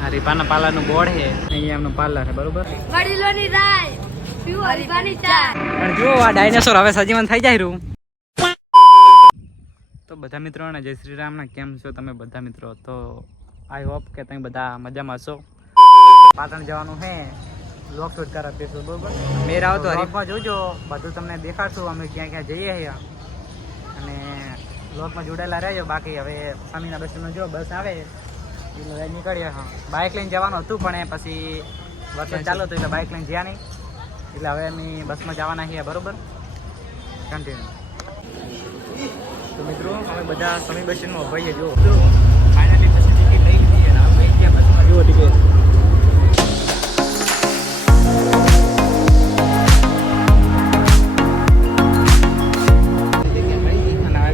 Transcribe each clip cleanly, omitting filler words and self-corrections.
હરીફાના પાર્લરનું board છે, અહીંયા એમનું પાર્લર છે બરોબર. વડીલોની રાય પીવો હરીફાની ચા. પણ જો આ ડાયનાસોર હવે સજીવન થઈ જાય રૂ. તો બધા મિત્રોને જય શ્રી રામના, કેમ છો તમે બધા મિત્રો? તો આઈ હોપ કે તમે બધા મજામાં હશો. પાટણ જવાનું છે બ્લોગ શૂટ કરવા પેશું બરોબર. મેર આવો તો હરીફમાં જોજો, બધું તમને દેખાડશું અમે ક્યાં ક્યાં જઈએ છીએ અને બ્લોગમાં જોડાયેલા રહેજો. બાકી હવે સ્વામીના દર્શનનો જો બસ આવે એટલે નીકળીએ. હા, બાઇક લઈને જવાનું હતું પણ પછી વરસાદ ચાલુ હતો એટલે બાઇક લઈને ગયા નહીં, એટલે હવે અમે બસમાં જવાના છીએ બરોબર. કન્ટિન્યુ. તો મિત્રો અમે બધા સ્વામી દર્શનમાં ભાઈએ જો ફાઇનલી બસની ટિકિટ લઈ લીધી અને હવે ગયા બસમાં જુઓ ટિકિટ.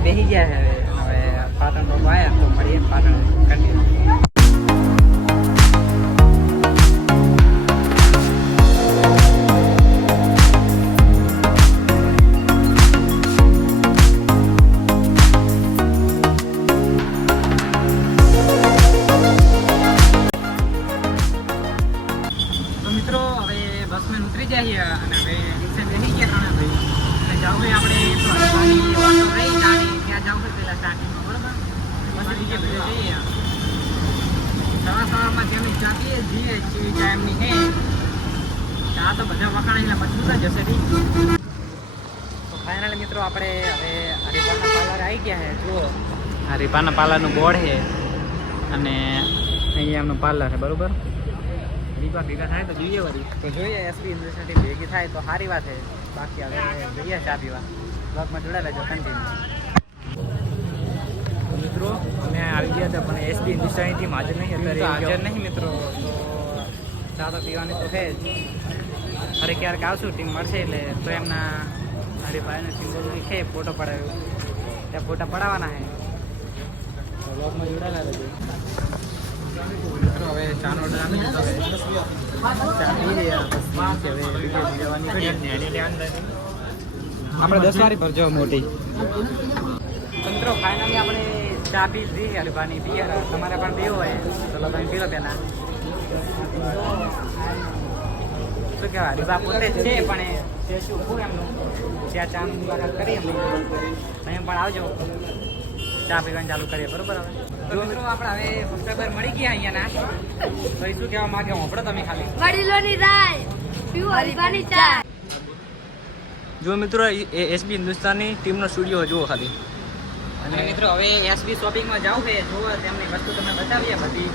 બેસી ગયા છે હવે પાટણ બાબુ આવ્યા તો મળીએ પાટણ કન્ટિન્યુ. તો મિત્રો હવે બસમાં ઉતરી જઈએ અને હવે રિક્ષા બેસી ગયા રાણાભાઈ અને જાવ આપણે વાતો રહી નાની ત્યાં જાવ પેલા સ્ટાર્ટિંગમાં બરોબર. પછી બીજે બધે જઈએ સવારમાં તેમની ચા પીએ જઈએ ચીવી ચા એમની હે ચા તો બધા વખાણ એટલે પછી જશે નહીં. તો ફાઇનલી મિત્રો આપણે હવે હરીફાના પાર્લર આવી ગયા છે. જુઓ હરીફાના પાર્લરનું બોર્ડ છે અને અહીંયા એમનું પાર્લર છે બરોબર. હરીફા ભેગા થાય તો જોઈએ વળી તો જોઈએ એસબી યુનિવર્સિટી ભેગી થાય તો સારી વાત છે. બાકી હવે જઈએ ચા પીવા. બ્લોગમાં જોડાયેલા જો કન્ટિન્યુ. મિત્રો અમે આવી ગયા હતા પણ એસબી હિન્દુસ્તાની ટીમ હાજર નહીં, અત્યારે હાજર નહીં મિત્રો. તો ચા તો પીવાની તો છે જ. અરે ક્યારેક આવશું ટીમ મળશે એટલે તો એમના હરીફાઈનું સિમ્બોલ છે ફોટો પડાવ્યો ત્યાં ફોટા પડાવવાના છે. તો બ્લોગમાં જોડાયેલા રહેજો મિત્રો. હવે ચાનો ઓર્ડર આપી દીધો, હવે ચા પી રહ્યા પછી હવે બીજે જવાની કરી આપણે 10 વારી ભરજો મોટી. મિત્રો ફાઇનલી આપણે ચા પી લીધી હરીફાની પીએ. તમારે પણ પીવો હોય તો તમે પી લો પહેલાં. શું કહેવાય હરીફા પોતે જ છે પણ એ શું શું એમનું ત્યાં ચાની મુલાકાત કરી અમે તમે પણ આવજો ચા પીવાનું ચાલુ કરીએ બરોબર. હવે તો મિત્રો આપણે હવે સબસ્ક્રાઈબર મળી ગયા અહીંયાના તો એ શું કહેવા માંગે હોંભળો તમે ખાલી. વડીલોની રાય પીવો હરીફાની ચા. જો મિત્રો એસબી હિન્દુસ્તાની ટીમનો સ્ટુડિયો જુઓ ખાલી. અને મિત્રો હવે એસબી શોપિંગમાં જાવ છે જુઓ તેમની વસ્તુ તમે બતાવીએ બધી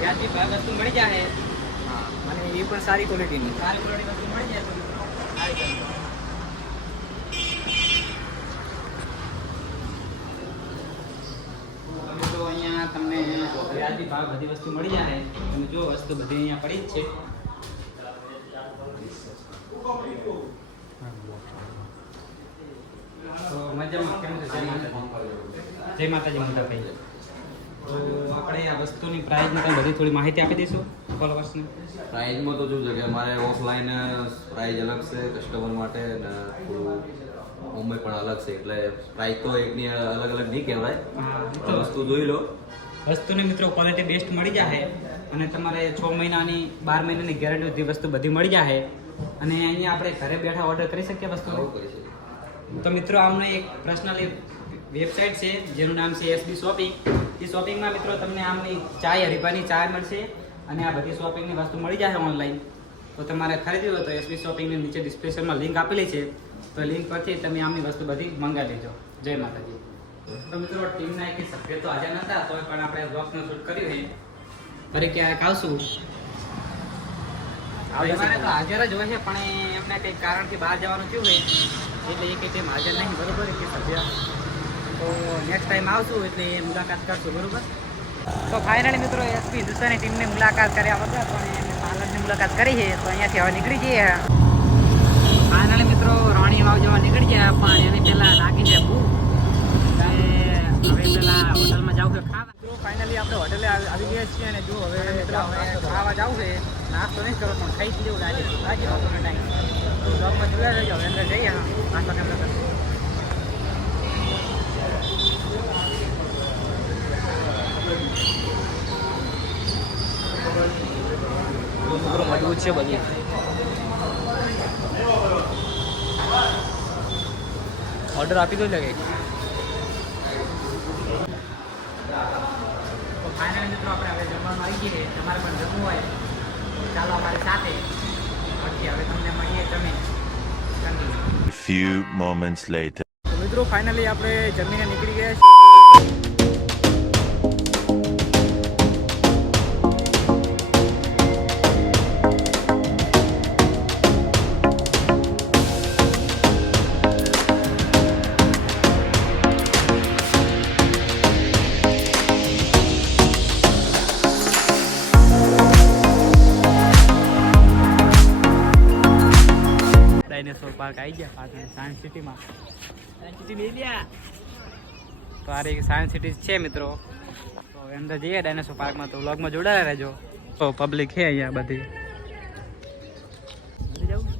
વ્યાજબી ભાવ વસ્તુ મળી જાય. હા, અને એ પણ સારી ક્વોલિટીની વસ્તુ મળી જાય તો સારી ક્વોલિટી. તો અહીંયા તમને વ્યાજબી ભાવ બધી વસ્તુ મળી જાય. તમે જો વસ્તુ બધી અહીંયા પડી જ છે. તો મજામાં કેમ છે? જય માતાજી મોટા ભાઈ. તો આપણે આ વસ્તુની પ્રાઇસની તમે બધી થોડી માહિતી આપી દઈશું ફોલોવર્સને. પ્રાઇઝમાં તો શું છે કે અમારે ઓફલાઈન પ્રાઇઝ અલગ છે કસ્ટમર માટે અને થોડું હોમમેડ પણ અલગ છે એટલે પ્રાઇઝ તો એકની અલગ અલગ નહીં કહેવાય. તો વસ્તુ જોઈ લો. વસ્તુની મિત્રો ક્વોલિટી બેસ્ટ મળી જાય અને તમારે 6 મહિનાની 12 મહિનાની ગેરંટી વસ્તુ બધી મળી જાય અને અહીંયા આપણે ઘરે બેઠા ઓર્ડર કરી શકીએ વસ્તુ. કરી છે. તો મિત્રો આમને એક પર્સનલી વેબસાઇટ છે જેનું નામ છે એસબી શોપિંગ. એ શોપિંગમાં મિત્રો તમને આમની ચાય હરીફાની ચાય મળશે અને આ બધી શોપિંગની વસ્તુ મળી જાય ઓનલાઈન. તો તમારે ખરીદવી હોય તો એસબી શોપિંગની નીચે ડિસ્ક્રિપ્શનમાં લિંક આપેલી છે તો લિંક પરથી તમે આમની વસ્તુ બધી મંગાવી લેજો. જય માતાજી. તો મિત્રો ટીમના એક સભ્ય તો હાજર નહોતા તો પણ આપણે બ્લોગનું શૂટ કર્યું છે. ફરી ક્યારેક આવશું. અમારે તો હાજર જ હોય છે પણ એમને કંઈક કારણથી બહાર જવાનું થયું હોય એટલે એ કંઈ ટાઈમ હાજર નહીં બરોબર કે સભ્ય. તો નેક્સ્ટ ટાઈમ આવશું એટલે એ મુલાકાત કરશું બરોબર. તો ફાઇનલી મિત્રો એસપી હિન્દુસ્તાની ટીમની મુલાકાત કર્યા વગર પણ એમને પાર્લરની મુલાકાત કરી છે તો અહીંયાથી હવે નીકળી જઈએ. ફાઇનલી મિત્રો રાણી વાવ જવા નીકળી ગયા પણ એની પહેલાં લાગી છે ભૂખ. હવે પેલા હોટલમાં જવું છે ખાવા. મિત્રો ફાઇનલી આપણે હોટલે આવી ગયા છીએ અને જો હવે મિત્રો હવે ખાવા જવું છે. નાસ્તો નહીં કરો પણ ખાઈ જ લેવું ડાયરેક્ટ લાગી બપોરનો ટાઈમ. તો બ્લોગમાં જોયા રહેજો. હવે અંદર જઈએ નાસ્તો કેમ કરશું. મિત્રો મજબૂત છે બધી. ઓર્ડર આપી દો લાગે. તો ફાઇનલી મિત્રો આપણે હવે જમવાનું આવી ગઈએ. તમારે પણ જમવું હોય તો ચાલો અમારી સાથે. બાકી હવે તમને મળીએ જમીન. Few moments later. તો મિત્રો ફાઇનલી આપણે જમીને નીકળી ગયા. ડાયનાસોર પાર્ક આવી ગયા પાટણ સાયન્સ સિટીમાં. સાયન્સ સિટી એરિયા તો આ એક સાયન્સ સિટી છે મિત્રો. તો અંદર જઈએ ડાયનાસોર પાર્કમાં. તો વ્લોગમાં જોડાયા રહેજો. તો પબ્લિક છે અહીંયા બધી.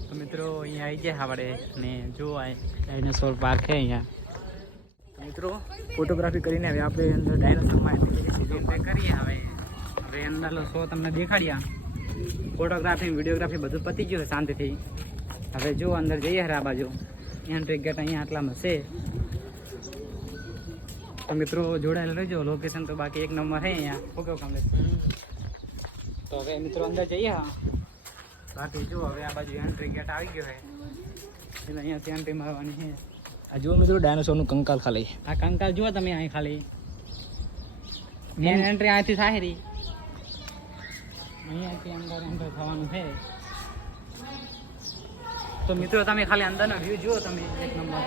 તો મિત્રો અહીંયા આવી ગયા આપણે અને જો આ ડાયનાસોર પાર્ક છે અહીંયા. તો મિત્રો ફોટોગ્રાફી કરીને હવે આપણે અંદર ડાયનાસોરમાં એન્ટ્રી કરીએ. હવે અંદરનો શો તમને દેખાડ્યા. ફોટોગ્રાફી વિડીયોગ્રાફી બધું પતી ગયું શાંતિથી. હવે જો અંદર જઈએ આ બાજુ. એન્ટ્રી ગેટ અહીંયા આટલામાં છે. તો મિત્રો જોડાયેલા રહેજો. લોકેશન તો બાકી એક નંબર છે અહીંયા. ઓકે કમલેશ. તો હવે મિત્રો અંદર જઈએ. બાકી જો હવે આ બાજુ એન્ટ્રી ગેટ આવી ગયો છે. એટલે અહીંયાથી એન્ટ્રી મારવાની છે. આ જુઓ મિત્રો ડાયનાસોરનું કંકાલ ખાલી. આ કંકાલ જુઓ તમે અહીં ખાલી. મેન એન્ટ્રી અહીંથી થાય રહી. અહીંયાથી અંદર એન્ટર થવાનું છે. તો મિત્રો તમે ખાલી અંદરનો વ્યૂ જુઓ તમે એક નંબર.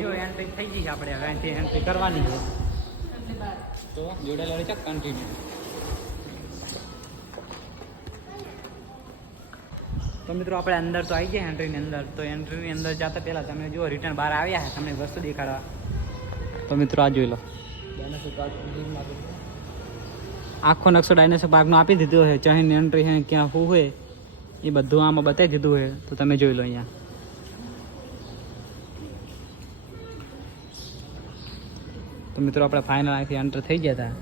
જો એન્ટ્રી થઈ ગઈ છે આપણે. હવે અહીંથી એન્ટ્રી કરવાની છે. તો જોડેલા છે કન્ટિન્યુ. તો મિત્રો આપણે અંદર તો આવી ગયા એન્ટ્રીની અંદર. તો એન્ટ્રીની અંદર જતા પહેલાં તમે જુઓ રિટર્ન બહાર આવ્યા છે તમને વસ્તુ દેખાડવા. તો મિત્રો આ જોઈ લો. આખો નકશો ડાયનાસોર પાર્કનો આપી દીધો છે. ચાહીને એન્ટ્રી છે ક્યાં શું હોય એ બધું આમાં બતાવી દીધું હોય. તો તમે જોઈ લો અહીંયા. તો મિત્રો આપણે ફાઇનલ અહીંથી એન્ટર થઈ ગયા હતા.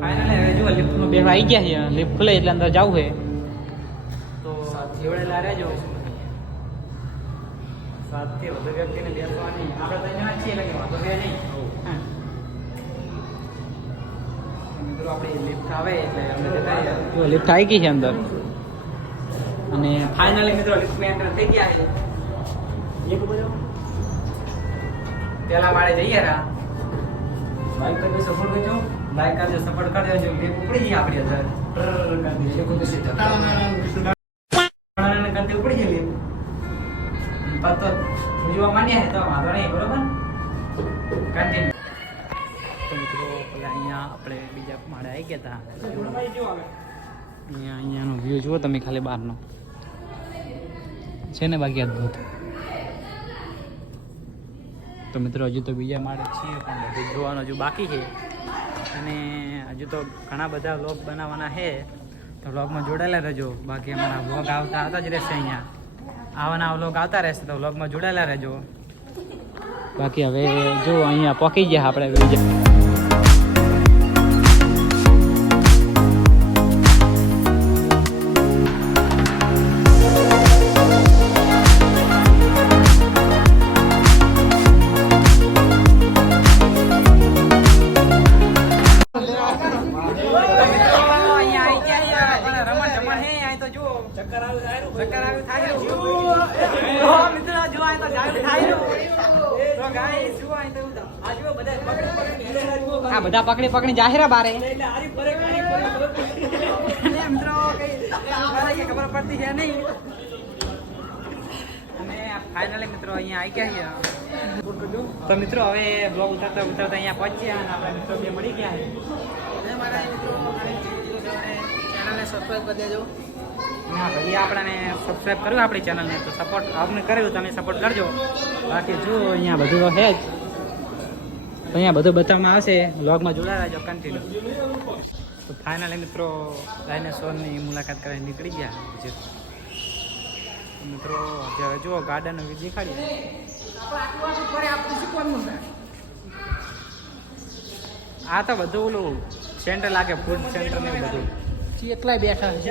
ફાઇનલી હવે જુઓ લિફ્ટમાં બે આવી ગયા છે. લિફ્ટ ખુલે એટલે અંદર જવું છે. તો જોડેલા રહેજો. સાતથી વધુ વ્યક્તિને બેસવાની આપણે તો અહીંયા છીએ એટલે કે વાંધો બે નહીં. મિત્રો આપણે લિફ્ટ આવે એટલે અંદર જતા જો લિફ્ટ આવી ગઈ છે અંદર. અને ફાઇનલી મિત્રો લિફ્ટમાં એન્ટર થઈ ગયા છે. પેલા માળે જઈએ રા. બાઇક કરજો સપોર્ટ કરજો. બાઇક કરજો સપોર્ટ કરજો. જો લિફ્ટ ઉપડી ગઈ આપણી અંદર. કરતી ઉપડી ગઈ લિફ્ટ. પતો જોવા માંડ્યા તો વાંધો નહીં. બરોબર કન્ટિન્યુ. તો મિત્રો અહીંયા આપણે બીજા માળે આવી ગયા હતા. અહીંયાનો વ્યૂ જુઓ તમે ખાલી બહારનો છે ને બાકી અદભુત. તો મિત્રો હજુ તો બીજા માળે છીએ પણ બધું જોવાનું હજુ બાકી છે. અને હજુ તો ઘણા બધા વ્લોગ બનાવવાના છે. તો વ્લોગમાં જોડાયેલા રહેજો. બાકી અમારા વ્લોગ આવતા જ રહેશે. અહીંયા આવાના વ્લોગ આવતા રહેશે. તો વ્લોગમાં જોડાયેલા રહેજો. બાકી હવે જો અહીંયા પહોંચી ગયા આપણે બીજા. હા બધા પકડી પકડી જાહેરા બારે. મિત્રો ખબર પડતી છે નહીં. અને ફાઇનલી મિત્રો અહીંયા આવી ગયા. તો મિત્રો હવે બ્લોગ ઉતરતા ઉતરતા અહીંયા પહોંચ્યા અને આપણા મિત્રો બે મળી ગયા છે. ચેનલને સબસ્ક્રાઈબ કરી દેજો. હા ભાઈ આપણાને સબસ્ક્રાઈબ કર્યું આપણી ચેનલને. તો સપોર્ટ આપને કર્યું તમે સપોર્ટ કરજો. બાકી જો અહીંયા બધું તો છે જ. તો અહીંયા બધું બતાવવામાં આવશે. વ્લોગમાં જોડાયા રહેજો કન્ટિન્યુ. તો ફાઇનલી મિત્રો ડાયનાસોરની મુલાકાત કરીને નીકળી ગયા. મિત્રો હવે જુઓ ગાર્ડન દેખાડીએ. આ તો બધું ઓલું સેન્ટર લાગે ફૂડ સેન્ટર ને એવું બધું. એકલા બેઠા છે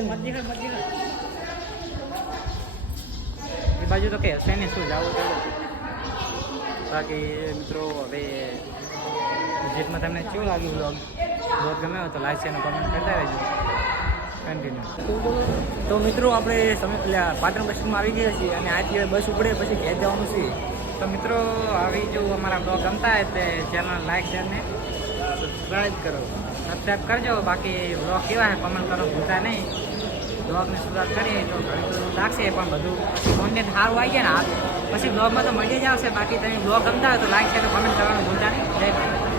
એ બાજુ તો કે હશે ને શું જવું ચાલો બાકી મિત્રો હવે વિઝિટમાં તમને કેવું લાગ્યું બ્લોગ ગમે હોય તો લાઈક છે અને કોમેન્ટ કરતા રહેજો કન્ટિન્યુ. તો મિત્રો આપણે પાટણ બસ સ્ટેન્ડમાં આવી ગયા છીએ અને આજથી બસ ઉપડે પછી ઘેર જવાનું છે. તો મિત્રો આવી જો અમારા બ્લોગ ગમતા હોય તો ચેનલ લાઈક શેર ને સબસ્ક્રાઈબ કરો. સબસ્ક્રાઈબ કરજો. બાકી બ્લોગ કેવા છે કોમેન્ટ કરો ભૂલતા નહીં. બ્લોગને શરૂઆત કરીએ તો ઘણું બધું લાગશે પણ બધું કોન્ટેન્ટ સારું આવી જાય ને પછી બ્લોગમાં તો મજા જ આવશે. બાકી તમે બ્લોગ ગમતા હોય તો લાઈક શેર કોમેન્ટ કરવાનું ભૂલતા નહીં. જય ભારત.